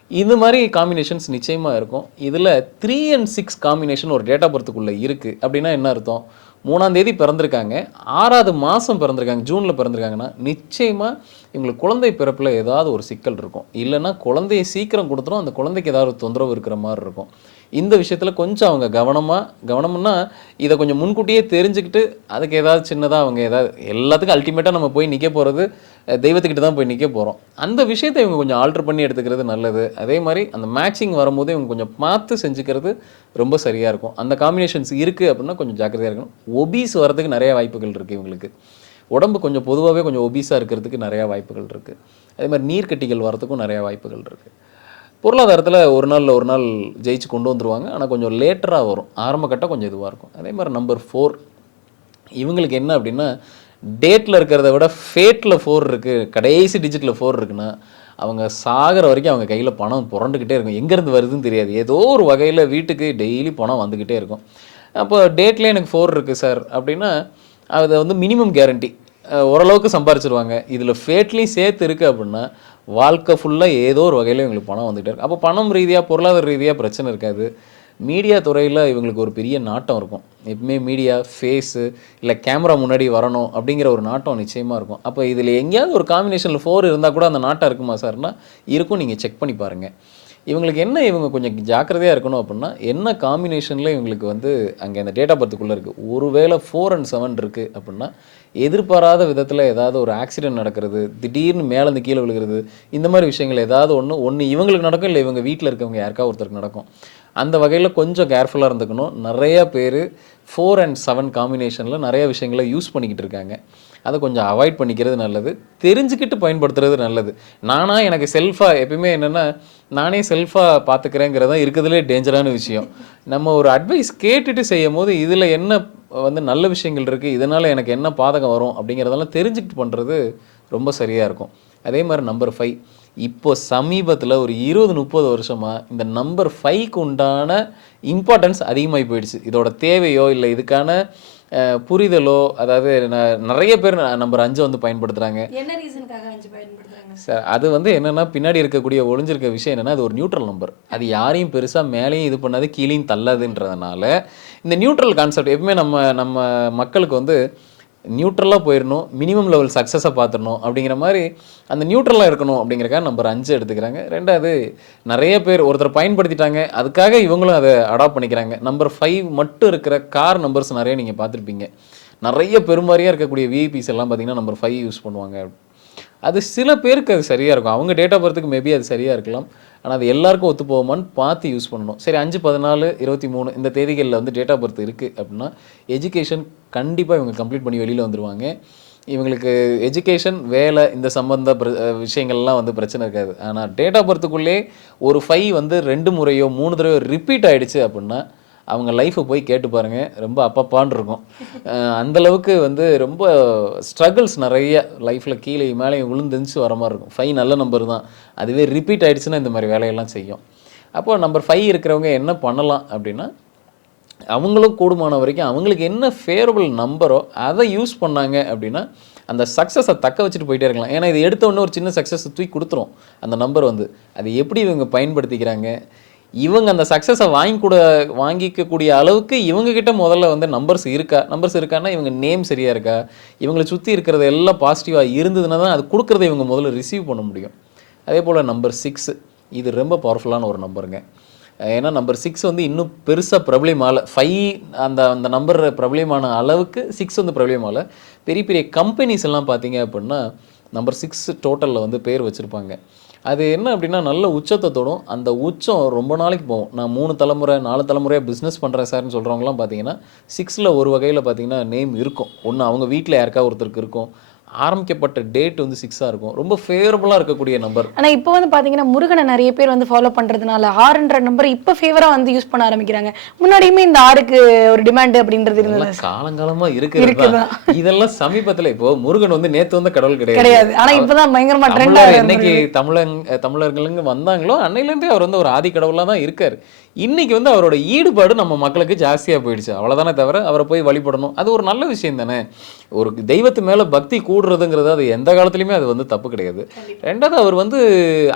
இது மாதிரி காம்பினேஷன்ஸ் நிச்சயமாக இருக்கும். இதில் த்ரீ அண்ட் சிக்ஸ் காம்பினேஷன் ஒரு டேட்டா பர்த்துக்குள்ளே இருக்குது அப்படின்னா என்ன அர்த்தம்? மூணாம் தேதி பிறந்திருக்காங்க. ஆறாவது மாதம் பிறந்திருக்காங்க. ஜூனில் பிறந்திருக்காங்கன்னா நிச்சயமாக இவங்களுக்கு குழந்தை பிறப்பில் ஏதாவது ஒரு சிக்கல் இருக்கும். இல்லைன்னா குழந்தையை சீக்கிரம் கொடுத்துரும். அந்த குழந்தைக்கு ஏதாவது ஒரு தொந்தரவு இருக்கிற மாதிரி இருக்கும். இந்த விஷயத்தில் கொஞ்சம் அவங்க கவனமாக கவனம்னா இதை கொஞ்சம் முன்கூட்டியே தெரிஞ்சுக்கிட்டு அதுக்கு ஏதாவது சின்னதாக அவங்க ஏதாவது எல்லாத்துக்கும் அல்டிமேட்டாக நம்ம போய் நிற்க போகிறது தெய்வத்துக்கிட்ட தான் போய் நிற்க போகிறோம் அந்த விஷயத்தை இவங்க கொஞ்சம் ஆல்டர் பண்ணி எடுத்துக்கிறது நல்லது. அதே மாதிரி அந்த மேட்சிங் வரும்போது இவங்க கொஞ்சம் பார்த்து செஞ்சுக்கிறது ரொம்ப சரியாக இருக்கும். அந்த காம்பினேஷன்ஸ் இருக்குது அப்படின்னா கொஞ்சம் ஜாக்கிரதையாக இருக்கணும். ஒபீஸ் வரதுக்கு நிறைய வாய்ப்புகள் இருக்குது இவங்களுக்கு. உடம்பு கொஞ்சம் பொதுவாகவே கொஞ்சம் ஒபீஸாக இருக்கிறதுக்கு நிறையா வாய்ப்புகள் இருக்குது அதே மாதிரி நீர்க்கட்டிகள் வரதுக்கும் நிறையா வாய்ப்புகள் இருக்குது பொருளாதாரத்தில் ஒரு நாளில் ஒரு நாள் ஜெயிச்சு கொண்டு வந்துருவாங்க. ஆனால் கொஞ்சம் லேட்டராக வரும். ஆரம்ப கட்டம் கொஞ்சம் இதுவாக இருக்கும். அதே மாதிரி நம்பர் ஃபோர் இவங்களுக்கு என்ன அப்படின்னா டேட்டில் இருக்கிறத விட ஃபேட்டில் ஃபோர் இருக்குது கடைசி டிஜிட்டில் ஃபோர் இருக்குன்னா அவங்க சாகிற வரைக்கும் அவங்க கையில் பணம் புரண்டுக்கிட்டே இருக்கும். எங்கேருந்து வருதுன்னு தெரியாது. ஏதோ ஒரு வகையில் வீட்டுக்கு டெய்லி பணம் வந்துக்கிட்டே இருக்கும். அப்போ டேட்லேயே எனக்கு ஃபோர் இருக்குது சார் அப்படின்னா அதை வந்து மினிமம் கேரண்டி ஓரளவுக்கு சம்பாரிச்சிருவாங்க. இதில் ஃபேட்லேயும் சேர்த்து இருக்குது அப்படின்னா வாழ்க்கை ஃபுல்லாக ஏதோ ஒரு வகையில் இவங்களுக்கு பணம் வந்துகிட்டே இருக்கும் அப்போ பணம் ரீதியாக பொருளாதார ரீதியாக பிரச்சனை இருக்காது. மீடியா துறையில் இவங்களுக்கு ஒரு பெரிய நாட்டம் இருக்கும். எப்பவுமே மீடியா ஃபேஸு இல்லை கேமரா முன்னாடி வரணும் அப்படிங்கிற ஒரு நாட்டம் நிச்சயமாக இருக்கும். அப்போ இதில் எங்கேயாவது ஒரு காம்பினேஷனில் ஃபோர் இருந்தால் கூட அந்த நாட்டம் இருக்குமா சார்னா இருக்கும். நீங்கள் செக் பண்ணி பாருங்கள் இவங்களுக்கு என்ன இவங்க கொஞ்சம் ஜாக்கிரதையாக இருக்கணும் அப்படின்னா என்ன காம்பினேஷனில் இவங்களுக்கு வந்து அங்கே அந்த டேட்டா பர்த்துக்குள்ளே இருக்குது ஒருவேளை ஃபோர் அண்ட் செவன் இருக்குது அப்படின்னா எதிர்பாராத விதத்தில் ஏதாவது ஒரு ஆக்சிடென்ட் நடக்கிறது திடீர்னு மேலேருந்து கீழே விழுகிறது இந்த மாதிரி விஷயங்கள் ஏதாவது ஒன்று ஒன்று இவங்களுக்கு நடக்கும் இல்லை இவங்க வீட்டில் இருக்கவங்க யாருக்கா ஒருத்தருக்கு நடக்கும். அந்த வகையில் கொஞ்சம் கேர்ஃபுல்லாக இருந்துக்கணும். நிறையா பேர் ஃபோர் அண்ட் செவன் காம்பினேஷனில் நிறைய விஷயங்களை யூஸ் பண்ணிக்கிட்டு இருக்காங்க. அதை கொஞ்சம் அவாய்ட் பண்ணிக்கிறது நல்லது. தெரிஞ்சுக்கிட்டு பயன்படுத்துறது நல்லது. நானா எனக்கு செல்ஃபாக எப்பயுமே என்னென்னா நானே செல்ஃபாக பார்த்துக்கிறேங்கிறது தான் இருக்கிறதுலே டேஞ்சரான விஷயம். நம்ம ஒரு அட்வைஸ் கேட்டுட்டு செய்யும் போது இதில் என்ன வந்து நல்ல விஷயங்கள் இருக்குது இதனால் எனக்கு என்ன பாதகம் வரும் அப்படிங்கிறதெல்லாம் தெரிஞ்சுக்கிட்டு பண்ணுறது ரொம்ப சரியாக இருக்கும். அதே மாதிரி நம்பர் ஃபைவ் இப்போ சமீபத்தில் ஒரு இருபது முப்பது வருஷமாக இந்த நம்பர் ஃபைவ்க்கு உண்டான இம்பார்ட்டன்ஸ் அதிகமாகி போயிடுச்சு. இதோட தேவையோ இல்லை இதுக்கான புரிதலோ அதாவது நிறைய பேர் நம்பர் அஞ்சை வந்து பயன்படுத்துகிறாங்க என்ன ரீசனுக்காக அஞ்சு பயன்படுத்துறாங்க? சார் அது வந்து என்னன்னா பின்னாடி இருக்கக்கூடிய ஒளிஞ்சிருக்க விஷயம் என்னன்னா அது ஒரு நியூட்ரல் நம்பர் அது யாரையும் பெருசாக மேலேயும் இது பண்ணாது கீழேயும் தள்ளாதுன்றதுனால இந்த நியூட்ரல் கான்செப்ட் எப்பவுமே நம்ம நம்ம மக்களுக்கு வந்து நியூட்ரலாக போயிடணும் மினிமம் லெவல் சக்ஸஸை பார்த்துடணும் அப்படிங்கிற மாதிரி அந்த நியூட்ரலாக இருக்கணும் அப்படிங்கிறக்காக நம்பர் அஞ்சு எடுத்துக்கிறாங்க. ரெண்டாவது நிறைய பேர் ஒருத்தர் பயன்படுத்திட்டாங்க அதுக்காக இவங்களும் அதை அடாப்ட் பண்ணிக்கிறாங்க. நம்பர் ஃபைவ் மட்டும் இருக்கிற கார் நம்பர்ஸ் நிறைய நீங்கள் பார்த்துருப்பீங்க நிறைய பெருமாரியாக இருக்கக்கூடிய விஐபிஸ் எல்லாம் பார்த்தீங்கன்னா நம்பர் ஃபைவ் யூஸ் பண்ணுவாங்க. அது சில பேருக்கு அது சரியாக இருக்கும். அவங்க டேட் ஆஃப் பர்த்துக்கு மேபி அது சரியாக இருக்கலாம். ஆனால் அது எல்லாருக்கும் ஒத்து போகுமான்னு பார்த்து யூஸ் பண்ணணும். சரி அஞ்சு பதினாலு இருபத்தி மூணு இந்த தேதிகளில் வந்து டேட் ஆஃப் பர்த் இருக்குது அப்படின்னா எஜுகேஷன் கண்டிப்பாக இவங்க கம்ப்ளீட் பண்ணி வெளியில் வந்துடுவாங்க இவங்களுக்கு எஜுகேஷன் வேலை இந்த சம்பந்த பிர விஷயங்கள்லாம் வந்து பிரச்சனை இருக்காது. ஆனால் டேட் ஆஃப் பர்த்துக்குள்ளே ஒரு ஃபைவ் வந்து ரெண்டு முறையோ மூணு தடவையோ ரிப்பீட் ஆகிடுச்சு அப்படின்னா அவங்க லைஃப்பை போய் கேட்டு பாருங்கள் ரொம்ப அப்பப்பான் இருக்கும். அந்தளவுக்கு வந்து ரொம்ப ஸ்ட்ரகிள்ஸ் நிறைய லைஃப்பில் கீழே மேலே விழுந்துச்சு வர மாதிரி இருக்கும். ஃபைவ் நல்ல நம்பர் தான். அதுவே ரிப்பீட் ஆகிடுச்சுன்னா இந்த மாதிரி வேலையெல்லாம் செய்யும். அப்போ நம்பர் ஃபைவ் இருக்கிறவங்க என்ன பண்ணலாம் அப்படின்னா அவங்களும் கூடுமான வரைக்கும் அவங்களுக்கு என்ன ஃபேவரபிள் நம்பரோ அதை யூஸ் பண்ணாங்க அப்படின்னா அந்த சக்ஸஸை தக்க வச்சுட்டு போயிட்டே இருக்கலாம். ஏன்னா இது எடுத்த உடனே ஒரு சின்ன சக்ஸஸ் தூக்கி கொடுத்துரும். அந்த நம்பர் வந்து. அதை எப்படி இவங்க பயன்படுத்திக்கிறாங்க? இவங்க அந்த சக்ஸஸை வாங்கி கூட வாங்கிக்கக்கூடிய அளவுக்கு இவங்கக்கிட்ட முதல்ல வந்து நம்பர்ஸ் இருக்கா? நம்பர்ஸ் இருக்கான்னா இவங்க நேம் சரியாக இருக்கா? இவங்களை சுற்றி இருக்கிறது எல்லாம் பாசிட்டிவாக இருந்ததுன்னா தான் அது கொடுக்குறத இவங்க முதல்ல ரிசீவ் பண்ண முடியும். அதே போல் நம்பர் சிக்ஸ் இது ரொம்ப பவர்ஃபுல்லான ஒரு நம்பருங்க ஏன்னா நம்பர் சிக்ஸ் வந்து இன்னும் பெருசாக பிரபலியம் ஆகலை. ஃபைவ் அந்த அந்த நம்பர் பிரபலியமான அளவுக்கு சிக்ஸ் வந்து பிரபலியம் பெரிய பெரிய கம்பெனிஸ் எல்லாம் பார்த்தீங்க அப்படின்னா நம்பர் சிக்ஸ் டோட்டலில் வந்து பேர் வச்சுருப்பாங்க. அது என்ன அப்படின்னா நல்ல உச்சத்தை தொடும். அந்த உச்சம் ரொம்ப நாளைக்கு போகும். நான் மூணு தலைமுறை நாலு தலைமுறையாக பிஸ்னஸ் பண்ணுறேன் சார்னு சொல்கிறவங்களாம் பார்த்தீங்கன்னா சிக்ஸில் ஒரு வகையில் பார்த்தீங்கன்னா நேம் இருக்கும். ஒன்று அவங்க வீட்டில் யாருக்கா ஒருத்தருக்கு இருக்கும். ஆரம்பிக்கப்பட்ட டேட் வந்து சிக்ஸாக இருக்கும். ரொம்ப ஃபேவரபுளாக இருக்கக்கூடிய நம்பர் ஆனா இப்போ வந்து பாத்தீங்கன்னா முருகனை நிறைய பேர் வந்து ஃபாலோ பண்றதுனால ஆறுன்ற நம்பர் இப்போ ஃபேவரா வந்து யூஸ் பண்ண ஆரம்பிக்கிறாங்க. முன்னாடியுமே இந்த ஆறுக்கு ஒரு டிமாண்ட் அப்படின்றது இருந்தது. இதெல்லாம் காலங்காலமா இருக்கிறது தான். இதெல்லாம் சமீபத்துல இப்போ முருகன் வந்து நேத்து வந்த கடவுள் கிடையாது. கிடையாது. ஆனா இப்பதான் பயங்கரமா ட்ரெண்ட் தமிழர் என்னைக்கு தமிழங் தமிழர்களுங்க வந்தாங்களோ அன்னையிலேருந்தே அவர் வந்து ஒரு ஆதி கடவுளா தான் இருக்காரு. இன்னைக்கு வந்து அவரோட ஈடுபாடு நம்ம மக்களுக்கு ஜாஸ்தியா போயிடுச்சு. அவ்வளவுதானே தவிர அவரை போய் வழிபடணும். அது ஒரு நல்ல விஷயம் தானே? ஒரு தெய்வத்து மேல பக்தி கூடுறதுங்கிறது அது எந்த காலத்துலயுமே அது வந்து தப்பு கிடையாது. ரெண்டாவது அவர் வந்து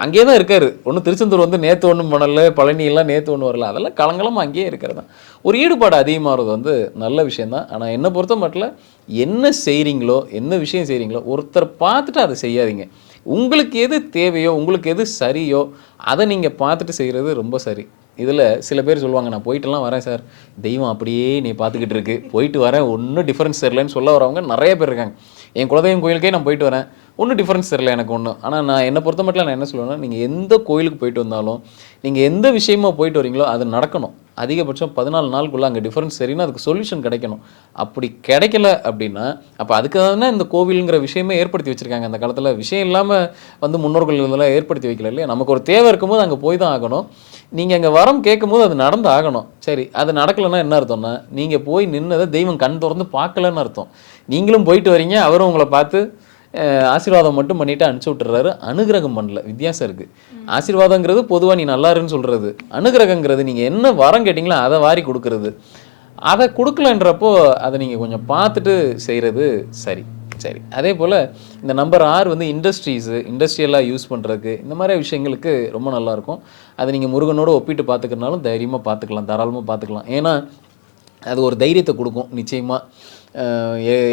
அங்கேயே தான் இருக்காரு. ஒன்றும் திருச்செந்தூர் வந்து நேத்து ஒன்றும் பண்ணல பழனி எல்லாம் நேத்து ஒன்றும் வரல. அதெல்லாம் காலங்காலமா அங்கேயே இருக்கிறது தான். ஒரு ஈடுபாடு அதிகமாகிறது வந்து நல்ல விஷயம் தான். ஆனால் என்னை பொறுத்த மட்டும் என்ன செய்கிறீங்களோ என்ன விஷயம் செய்கிறீங்களோ ஒருத்தர் பார்த்துட்டு அதை செய்யாதீங்க. உங்களுக்கு எது தேவையோ உங்களுக்கு எது சரியோ அதை நீங்கள் பார்த்துட்டு செய்கிறது ரொம்ப சரி. இதில் சில பேர் சொல்லுவாங்க நான் போயிட்டுலாம் வரேன் சார். தெய்வம் அப்படியே நீ பார்த்துக்கிட்டு இருக்கு. போயிட்டு வரேன். ஒன்றும் டிஃப்ரென்ஸ் தெரிலன்னு சொல்ல வரவங்க நிறைய பேர் இருக்காங்க. என் குலதெய்வம் கோயிலுக்கே நான் போயிட்டு வரேன். ஒன்றும் டிஃப்ரென்ஸ் தெரியல எனக்கு ஒன்றும் ஆனால் நான் என்னை பொறுத்த மட்டும் நான் என்ன சொல்லுவேன்னா நீங்கள் எந்த கோயிலுக்கு போயிட்டு வந்தாலும் நீங்கள் எந்த விஷயமா போயிட்டு வரீங்களோ அது நடக்கணும். அதிகபட்சம் பதினாலு நாளுக்குள்ளே அங்கே டிஃப்ரென்ஸ் சரின்னா அதுக்கு சொல்யூஷன் கிடைக்கணும். அப்படி கிடைக்கல அப்படின்னா அப்போ அதுக்கு தானே இந்த கோவிலுங்கிற விஷயமே ஏற்படுத்தி வச்சுருக்காங்க. அந்த காலத்தில் விஷயம் இல்லாமல் வந்து முன்னோர்கள் இதெல்லாம் ஏற்படுத்தி வைக்கல இல்லையா? நமக்கு ஒரு தேவை இருக்கும்போது அங்கே போய் தான் ஆகணும். நீங்கள் அங்கே வரம் கேட்கும்போது அது நடந்து ஆகணும். சரி அது நடக்கலைன்னா என்ன அர்த்தம்னா நீங்கள் போய் நின்னதை தெய்வம் கண் திறந்து பார்க்கலன்னு அர்த்தம். நீங்களும் போயிட்டு வரீங்க அவரும் உங்களை பார்த்து ஆசீர்வாதம் மட்டும் பண்ணிவிட்டு அனுப்பிச்சி விட்டுறாரு அனுகிரகம் பண்ணல. வித்தியாசம் இருக்குது ஆசீர்வாதங்கிறது பொதுவாக நீ நல்லாருன்னு சொல்கிறது அனுகிரகங்கிறது நீங்கள் என்ன வரம் கேட்டிங்களோ அதை வாரி கொடுக்கறது. அதை கொடுக்கலன்றப்போ அதை நீங்கள் கொஞ்சம் பார்த்துட்டு செய்கிறது சரி. சரி. அதே போல் இந்த நம்பர் ஆறு வந்து இண்டஸ்ட்ரீஸு இண்டஸ்ட்ரியலாக யூஸ் பண்ணுறதுக்கு இந்த மாதிரி விஷயங்களுக்கு ரொம்ப நல்லாயிருக்கும் அதை நீங்கள் முருகனோட ஒப்பிட்டு பார்த்துக்கிறனாலும் தைரியமாக பார்த்துக்கலாம். தாராளமாக பார்த்துக்கலாம். ஏன்னா அது ஒரு தைரியத்தை கொடுக்கும். நிச்சயமாக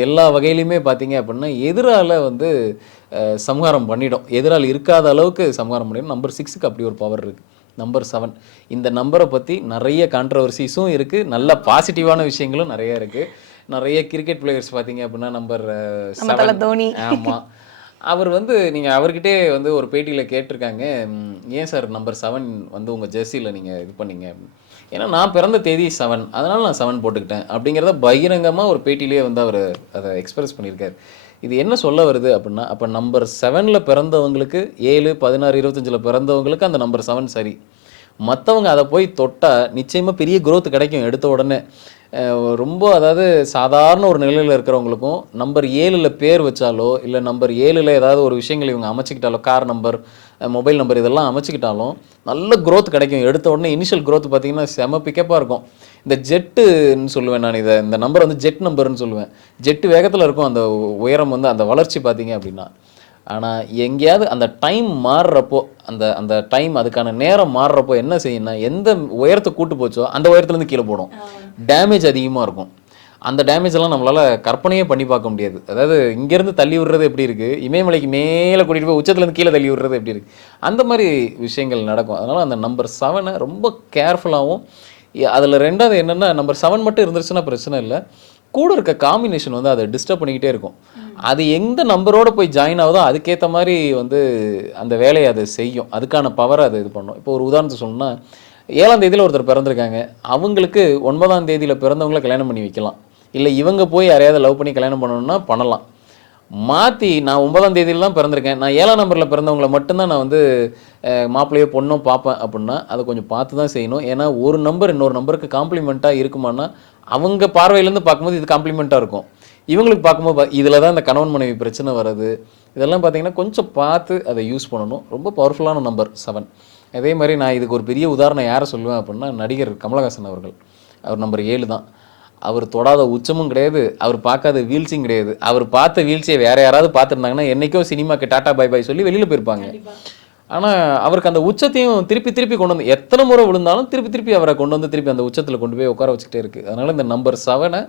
எல்லா வகையிலையுமே பார்த்தீங்க அப்படின்னா எதிரால வந்து சம்ஹாரம் பண்ணிடும். எதிரால் இருக்காத அளவுக்கு சம்ஹாரம் பண்ணிடும். நம்பர் சிக்ஸுக்கு அப்படி ஒரு பவர் இருக்குது நம்பர் செவன் இந்த நம்பரை பற்றி நிறைய கான்ட்ரவர்சிஸும் இருக்குது நல்ல பாசிட்டிவான விஷயங்களும் நிறைய இருக்குது நிறைய கிரிக்கெட் பிளேயர்ஸ் பார்த்தீங்க அப்படின்னா நம்பர் தல தோனி. ஆமாம் அவர் வந்து நீங்கள் அவர்கிட்டே வந்து ஒரு பேட்டியில் கேட்டிருக்காங்க. ஏன் சார் நம்பர் செவன் வந்து உங்கள் ஜெர்சியில் நீங்கள் இது பண்ணீங்க அப்படின்னு. ஏன்னா நான் பிறந்த தேதி செவன் அதனால் நான் செவன் போட்டுக்கிட்டேன். அப்படிங்கிறத பகிரங்கமாக ஒரு பேட்டிலேயே வந்து அவர் அதை எக்ஸ்பிரஸ் பண்ணியிருக்காரு. இது என்ன சொல்ல வருது அப்படின்னா அப்போ நம்பர் செவனில் பிறந்தவங்களுக்கு ஏழு பதினாறு இருபத்தஞ்சில் பிறந்தவங்களுக்கு அந்த நம்பர் செவன் சரி. மற்றவங்க அதை போய் தொட்டால் நிச்சயமாக பெரிய குரோத் கிடைக்கும் எடுத்த உடனே. ரொம்ப அதாவது சாதாரண ஒரு நிலையில் இருக்கிறவங்களுக்கும் நம்பர் ஏழில் பேர் வச்சாலோ இல்லை நம்பர் ஏழில் ஏதாவது ஒரு விஷயங்கள் இவங்க அமைச்சிக்கிட்டாலோ கார் நம்பர் மொபைல் நம்பர் இதெல்லாம் அமைச்சிக்கிட்டாலும் நல்ல க்ரோத் கிடைக்கும். எடுத்த உடனே இனிஷியல் க்ரோத் பார்த்தீங்கன்னா செம பிக்கப்பாக இருக்கும். இந்த ஜெட்டுன்னு சொல்லுவேன் நான் இதை. இந்த நம்பர் வந்து ஜெட் நம்பர்னு சொல்லுவேன். ஜெட்டு வேகத்தில் இருக்கும். அந்த உயரம் வந்து அந்த வளர்ச்சி பார்த்தீங்க அப்படின்னா. ஆனால் எங்கேயாவது அந்த டைம் மாறுறப்போ அந்த அந்த டைம் அதுக்கான நேரம் மாறுறப்போ என்ன செய்யணும்னா எந்த உயரத்தை கூட்டு போச்சோ அந்த உயரத்துலேருந்து கீழே போடும். டேமேஜ் அதிகமாக இருக்கும். அந்த டேமேஜ் எல்லாம் நம்மளால கற்பனையே பண்ணி பார்க்க முடியாது. அதாவது இங்கேருந்து தள்ளி விடுறது எப்படி இருக்கு? இமயமலைக்கு மேலே கூட்டிட்டு போய் உச்சத்துலேருந்து கீழே தள்ளி விடுறது எப்படி இருக்கு? அந்த மாதிரி விஷயங்கள் நடக்கும். அதனால அந்த நம்பர் செவனை ரொம்ப கேர்ஃபுல்லாகவும் அதில் ரெண்டாவது என்னென்னா நம்பர் செவன் மட்டும் இருந்துருச்சுன்னா பிரச்சனை இல்லை. கூட இருக்க காம்பினேஷன் வந்து அதை டிஸ்டர்ப் பண்ணிக்கிட்டே இருக்கும். அது எந்த நம்பரோடு போய் ஜாயின் ஆகுதோ அதுக்கேற்ற மாதிரி வந்து அந்த வேலையை அதை செய்யும். அதுக்கான பவரை அதை இது பண்ணும். இப்போ ஒரு உதாரணத்துக்கு சொல்லணும்னா ஏழாம் தேதியில் ஒருத்தர் பிறந்திருக்காங்க. அவங்களுக்கு ஒன்பதாம் தேதியில் பிறந்தவங்களை கல்யாணம் பண்ணி வைக்கலாம். இல்லை இவங்க போய் யாரையாவது லவ் பண்ணி கல்யாணம் பண்ணணும்னா பண்ணலாம். மாற்றி நான் ஒன்பதாம் தேதியில் தான் பிறந்திருக்கேன். நான் ஏழாம் நம்பரில் பிறந்தவங்களை மட்டும்தான் நான் வந்து மாப்பிள்ளையோ பொண்ணோ பார்ப்பேன் அப்படின்னா அதை கொஞ்சம் பார்த்து தான் செய்யணும். ஏன்னா ஒரு நம்பர் இன்னொரு நம்பருக்கு காம்ப்ளிமெண்ட்டாக இருக்குமானா அவங்க பார்வையிலேருந்து பார்க்கும்போது இது காம்ப்ளிமெண்ட்டாக இருக்கும். இவங்களுக்கு பார்க்கும்போது இதில் தான் இந்த கணவன் மனைவி பிரச்சனை வர்றது. இதெல்லாம் பார்த்தீங்கன்னா கொஞ்சம் பார்த்து அதை யூஸ் பண்ணணும். ரொம்ப பவர்ஃபுல்லான நம்பர் செவன் அதே மாதிரி நான் இதுக்கு ஒரு பெரிய உதாரணம் யாரை சொல்லுவேன் அப்படின்னா நடிகர் கமலஹாசன் அவர்கள். அவர் நம்பர் ஏழு தான். அவர் தொடாத உச்சமும் கிடையாது. அவர் பார்க்காத வீழ்ச்சியும் கிடையாது. அவர் பார்த்த வீழ்ச்சியை வேறு யாராவது பார்த்துருந்தாங்கன்னா என்றைக்கும் சினிமாக்கு டாட்டா பை பாய் சொல்லி வெளியில் போயிருப்பாங்க. ஆனால் அவருக்கு அந்த உச்சத்தையும் திருப்பி திருப்பி கொண்டு வந்து எத்தனை முறை விழுந்தாலும் திருப்பி திருப்பி அவரை கொண்டு வந்து திருப்பி அந்த உச்சத்தில் கொண்டு போய் உட்கார வச்சுக்கிட்டே இருக்குது அதனால் இந்த நம்பர் செவனை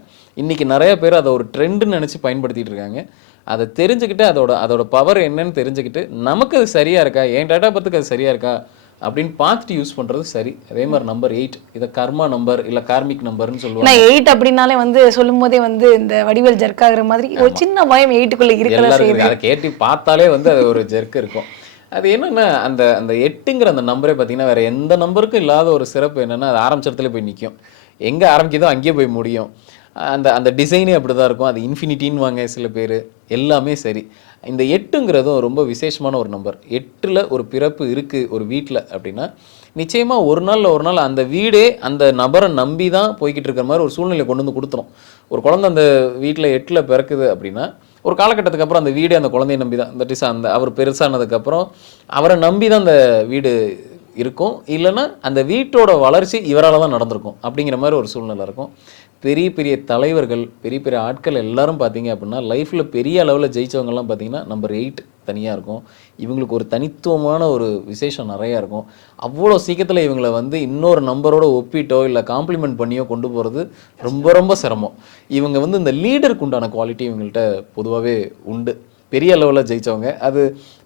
இன்றைக்கி நிறைய பேர் அதை ஒரு ட்ரெண்டுன்னு நினச்சி பயன்படுத்திட்டு இருக்காங்க. அதை தெரிஞ்சுக்கிட்டு அதோட அதோட பவர் என்னன்னு தெரிஞ்சுக்கிட்டு நமக்கு அது சரியாக இருக்கா? என் டேட்டா பத்துக்கு அது சரியாக இருக்கா? அப்படின்னு பார்த்துட்டு யூஸ் பண்ணுறது சரி. அதே மாதிரி நம்பர் எயிட் இதை கர்மா நம்பர் இல்லை கார்மிக் நம்பர்னு சொல்லுவாங்க. எயிட் அப்படின்னாலே வந்து சொல்லும் போதே வந்து இந்த வடிவேல் ஜர்க் ஆகுற மாதிரி ஒரு சின்ன பயம் எயிட்டுக்குள்ள இருக்கதான் எல்லாருக்கும் செய்யுது. இருக்கு. அதை கேட்டு பார்த்தாலே வந்து அது ஒரு ஜெர்க் இருக்கும். அது என்னென்னா அந்த அந்த எட்டுங்கிற அந்த நம்பரே பார்த்தீங்கன்னா வேறு எந்த நம்பருக்கும் இல்லாத ஒரு சிறப்பு என்னென்னா அது ஆரம்பிச்ச போய் நிற்கும் எங்கே ஆரம்பிக்குதோ அங்கேயே போய் முடியும். அந்த அந்த டிசைனே அப்படி தான் இருக்கும். அது இன்ஃபினிட்டின்னு வாங்க சில பேர். எல்லாமே சரி. இந்த எட்டுங்கிறதும் ரொம்ப விசேஷமான ஒரு நம்பர். எட்டில் ஒரு பிறப்பு இருக்குது ஒரு வீட்டில் அப்படின்னா நிச்சயமாக ஒரு நாளில் ஒரு நாள் அந்த வீடே அந்த நபரை நம்பி தான் போய்கிட்டு இருக்கிற மாதிரி ஒரு சூழ்நிலை கொண்டு வந்து கொடுத்துரும். ஒரு குழந்தை அந்த வீட்டில் எட்டில் பிறக்குது அப்படின்னா ஒரு காலகட்டத்துக்கு அப்புறம் அந்த வீடே அந்த குழந்தைய நம்பி தான் தட் இஸ் அந்த அவர் பெருசானதுக்கப்புறம் அவரை நம்பி தான் அந்த வீடு இருக்கும். இல்லைன்னா அந்த வீட்டோட வளர்ச்சி இவரால் தான் நடந்திருக்கும் அப்படிங்கிற மாதிரி ஒரு சூழ்நிலை இருக்கும். பெரிய பெரிய தலைவர்கள் பெரிய பெரிய ஆட்கள் எல்லாரும் பார்த்தீங்க அப்படின்னா லைஃப்பில் பெரிய அளவில் ஜெயிச்சவங்கலாம் பார்த்தீங்கன்னா நம்பர் எயிட் தனியாக இருக்கும். இவங்களுக்கு ஒரு தனித்துவமான ஒரு விசேஷம் நிறையா இருக்கும். அவ்வளோ சீக்கிரத்தில் இவங்களை வந்து இன்னொரு நம்பரோட ஒப்பிட்டோ இல்லை காம்ப்ளிமெண்ட் பண்ணியோ கொண்டு போகிறது ரொம்ப ரொம்ப சிரமம். இவங்க வந்து இந்த லீடருக்கு உண்டான குவாலிட்டி இவங்கள்ட்ட பொதுவாகவே உண்டு. பெரிய அளவில் ஜெயிச்சவங்க. அது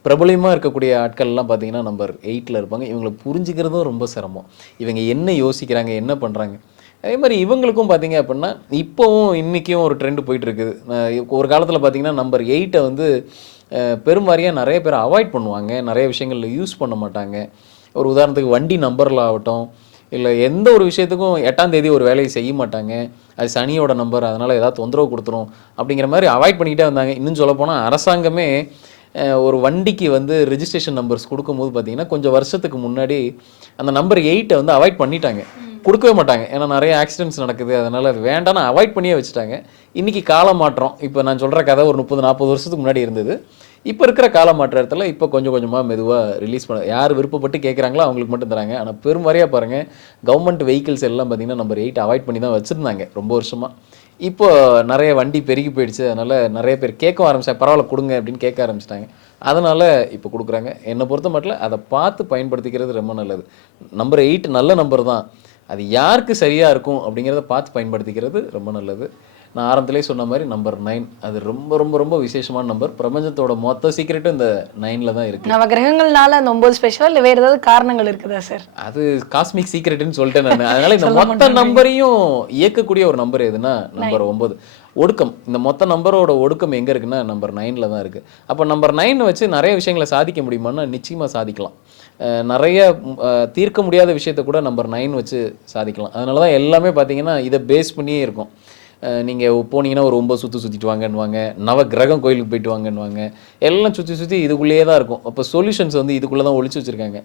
பிரபலமாக இருக்கக்கூடிய ஆட்கள்லாம் பார்த்தீங்கன்னா நம்பர் எயிட்டில் இருப்பாங்க. இவங்களை புரிஞ்சுக்கிறதும் ரொம்ப சிரமம். இவங்க என்ன யோசிக்கிறாங்க என்ன பண்ணுறாங்க அதே மாதிரி இவங்களுக்கும் பார்த்தீங்க அப்படின்னா இப்போவும் இன்றைக்கும் ஒரு ட்ரெண்டு போயிட்டு இருக்குது. ஒரு காலத்தில் பார்த்தீங்கன்னா நம்பர் எயிட்டை வந்து பெரும்வாரியாக நிறைய பேர் அவாய்ட் பண்ணுவாங்க. நிறைய விஷயங்களில் யூஸ் பண்ண மாட்டாங்க. ஒரு உதாரணத்துக்கு வண்டி நம்பரில் ஆகட்டும் இல்லை எந்த ஒரு விஷயத்துக்கும் எட்டாம் தேதி ஒரு வேலையை செய்ய மாட்டாங்க. அது சனியோட நம்பர் அதனால் ஏதாவது தொந்தரவு கொடுத்துரும் அப்படிங்கிற மாதிரி அவாய்ட் பண்ணிக்கிட்டே வந்தாங்க. இன்னும் சொல்லப்போனால் அரசாங்கமே ஒரு வண்டிக்கு வந்து ரிஜிஸ்ட்ரேஷன் நம்பர்ஸ் கொடுக்கும்போது பார்த்தீங்கன்னா கொஞ்சம் வருஷத்துக்கு முன்னாடி அந்த நம்பர் எயிட்டை வந்து அவாய்ட் பண்ணிட்டாங்க. கொடுக்கவே மாட்டாங்க. ஏன்னா நிறைய ஆக்சிடென்ட்ஸ் நடக்குது. அதனால் அது வேண்டாம் அவாய்ட் பண்ணியே வச்சுட்டாங்க. இன்றைக்கி கால மாற்றம் இப்போ நான் சொல்கிற கதை ஒரு முப்பது நாற்பது வருஷத்துக்கு முன்னாடி இருந்தது. இப்போ இருக்கிற கால மாற்றத்தில் இப்போ கொஞ்சம் கொஞ்சமாக மெதுவாக ரிலீஸ் பண்ண யார் விருப்பப்பட்டு கேட்குறாங்களோ அவங்களுக்கு மட்டும் தராங்க. ஆனால் பெரும்வாரியாக பாருங்கள் கவர்மெண்ட் வெஹிக்கிள்ஸ் எல்லாம் பார்த்தீங்கன்னா நம்பர் எயிட் அவாய்ட் பண்ணி தான் வச்சுருந்தாங்க ரொம்ப வருஷமாக இப்போ நிறைய வண்டி பெருகி போயிடுச்சு. அதனால் நிறைய பேர் கேட்க ஆரம்பிச்சாங்க. பரவாயில்ல கொடுங்க அப்படின்னு கேட்க ஆரம்பிச்சிட்டாங்க. அதனால் இப்போ கொடுக்குறாங்க. என்னை பொறுத்த மட்டும் அதை பார்த்து பயன்படுத்திக்கிறது ரொம்ப நல்லது. நம்பர் எயிட் நல்ல நம்பர் தான். அது யாருக்கு சரியாக இருக்கும் அப்படிங்கிறத பார்த்து பயன்படுத்திக்கிறது ரொம்ப நல்லது. நான் ஆரம்பத்திலே சொன்ன மாதிரி நம்பர் நைன் அது ரொம்ப ரொம்ப ரொம்ப விசேஷமான நம்பர் பிரபஞ்சத்தோட மொத்த சீக்கிரட்டும் இந்த நைனில் தான் இருக்குது நவ கிரகங்கள்னால அந்த ஒன்பது ஸ்பெஷல் இல்லை வேற ஏதாவது காரணங்கள் இருக்குதா சார் அது காஸ்மிக் சீக்ரெட்னு சொல்லிட்டேன் நான். அதனால இந்த மொத்த நம்பரையும் இயக்கக்கூடிய ஒரு நம்பர் எதுனா நம்பர் ஒன்பது. ஒடுக்கம். இந்த மொத்த நம்பரோட ஒடுக்கம் எங்க இருக்குன்னா நம்பர் நைன்ல தான் இருக்கு. அப்போ நம்பர் நைன் வச்சு நிறைய விஷயங்களை சாதிக்க முடியுமான்னா நிச்சயமா சாதிக்கலாம். நிறைய தீர்க்க முடியாத விஷயத்த கூட நம்பர் நைன் வச்சு சாதிக்கலாம். அதனால தான் எல்லாமே பார்த்தீங்கன்னா இதை பேஸ் பண்ணியே இருக்கும். நீங்கள் போனீங்கன்னா ஒரு ஒம்பது சுற்றி சுற்றிட்டு வாங்கன்னுவாங்க நவ கிரகம் கோயிலுக்கு போயிட்டு வாங்கன்னுவாங்க எல்லாம் சுற்றி சுற்றி இதுக்குள்ளேயே தான் இருக்கும். அப்போ சொல்யூஷன்ஸ் வந்து இதுக்குள்ளே தான் ஒழிச்சு வச்சுருக்காங்க.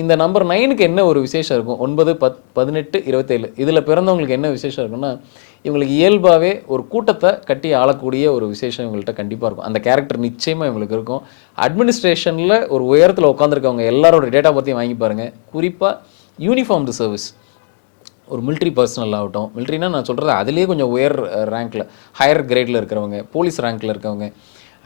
இந்த நம்பர் நைனுக்கு என்ன ஒரு விசேஷம் இருக்கும்? ஒன்பது பத் பதினெட்டு இருபத்தேழு. இதில் பிறந்தவங்களுக்கு என்ன விசேஷம் இருக்குன்னா இவங்களுக்கு இயல்பாகவே ஒரு கூட்டத்தை கட்டி ஆளக்கூடிய ஒரு விசேஷம் இவங்கள்ட்ட கண்டிப்பாக இருக்கும். அந்த கேரக்டர் நிச்சயமாக இவங்களுக்கு இருக்கும். அட்மினிஸ்ட்ரேஷனில் ஒரு உயரத்தில் உட்காந்துருக்கவங்க எல்லாரோட டேட்டா பற்றியும் வாங்கி பாருங்கள் குறிப்பாக யூனிஃபார்ம்டு சர்வீஸ் ஒரு மிலிட்ரி பர்சனல் ஆகட்டும் மிலிட்ரினா நான் சொல்கிறது அதிலே கொஞ்சம் உயர் ரேங்க்கில் ஹையர் கிரேடில் இருக்கிறவங்க போலீஸ் ரேங்க்கில் இருக்கவங்க.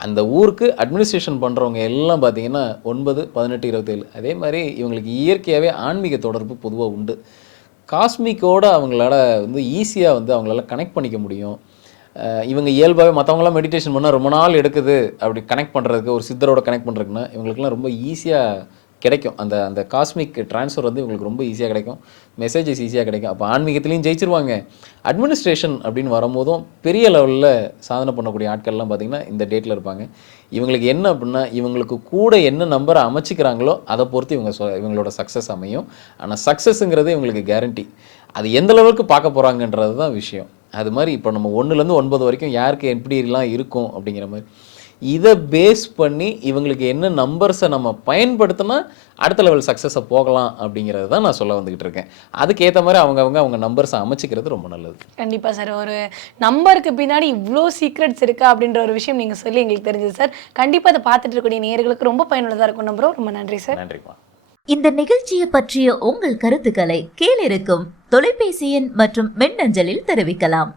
அந்த ஊருக்கு அட்மினிஸ்ட்ரேஷன் பண்ணுறவங்க எல்லாம் பார்த்தீங்கன்னா ஒன்பது பதினெட்டு இருபத்தேழு. அதே மாதிரி இவங்களுக்கு இயற்கையாகவே ஆன்மீக தொடர்பு பொதுவாக உண்டு. காஸ்மிக்கோட அவங்களால வந்து ஈஸியாக வந்து அவங்களால கனெக்ட் பண்ணிக்க முடியும். இவங்க இயல்பாகவே மற்றவங்களாம் மெடிடேஷன் பண்ணால் ரொம்ப நாள் எடுக்குது. அப்படி கனெக்ட் பண்ணுறதுக்கு ஒரு சித்தரோட கனெக்ட் பண்ணுறதுக்குன்னா இவங்களுக்குலாம் ரொம்ப ஈஸியாக கிடைக்கும். அந்த அந்த காஸ்மிக் ட்ரான்ஸ்ஃபர் வந்து இவங்களுக்கு ரொம்ப ஈஸியாக கிடைக்கும். மெசேஜஸ் ஈஸியாக கிடைக்கும். அப்போ ஆன்மீகத்துலேயும் ஜெயிச்சிருவாங்க. அட்மினிஸ்ட்ரேஷன் அப்படின்னு வரும்போதும் பெரிய லெவலில் சாதனை பண்ணக்கூடிய ஆட்கள்லாம் பார்த்திங்கன்னா இந்த டேட்டில் இருப்பாங்க. இவங்களுக்கு என்ன அப்படின்னா இவங்களுக்கு கூட என்ன நம்பரை அமைச்சிக்கிறாங்களோ அதை பொறுத்து இவங்க சொ- இவங்களோட சக்ஸஸ் அமையும். ஆனால் சக்ஸஸ்ங்கிறது இவங்களுக்கு கேரண்டி அது எந்த லெவலுக்கு பார்க்க போகிறாங்கன்றது தான் விஷயம். அது மாதிரி இப்போ நம்ம ஒன்றுலேருந்து ஒன்பது வரைக்கும் யாருக்கு எப்படிலாம் இருக்கும் அப்படிங்கிற மாதிரி. இதை பேஸ் பண்ணி இவங்களுக்கு என்ன நம்பர்ஸை நம்ம பயன்படுத்தினா அடுத்த லெவல் சக்ஸஸை போகலாம் அப்படிங்கிறது தான் நான் சொல்ல வந்துக்கிட்டு இருக்கேன். அதுக்கேற்ற மாதிரி அவங்கவங்க அவங்க நம்பர்ஸை அமைச்சிக்கிறது ரொம்ப நல்லது. கண்டிப்பா சார் ஒரு நம்பருக்கு பின்னாடி இவ்வளோ சீக்ரெட்ஸ் இருக்கா அப்படின்ற ஒரு விஷயம் நீங்க சொல்லி எங்களுக்கு தெரிஞ்சது சார் கண்டிப்பா அதை பார்த்துட்டு இருக்கக்கூடிய நேயர்களுக்கு ரொம்ப பயனுள்ளதா இருக்கும். நம்புறோம். ரொம்ப நன்றி சார் நன்றிப்பா இந்த நிகழ்ச்சியை பற்றிய உங்கள் கருத்துக்களை கீழிருக்கும் தொலைபேசி எண் மற்றும் மின்னஞ்சலில் தெரிவிக்கலாம்.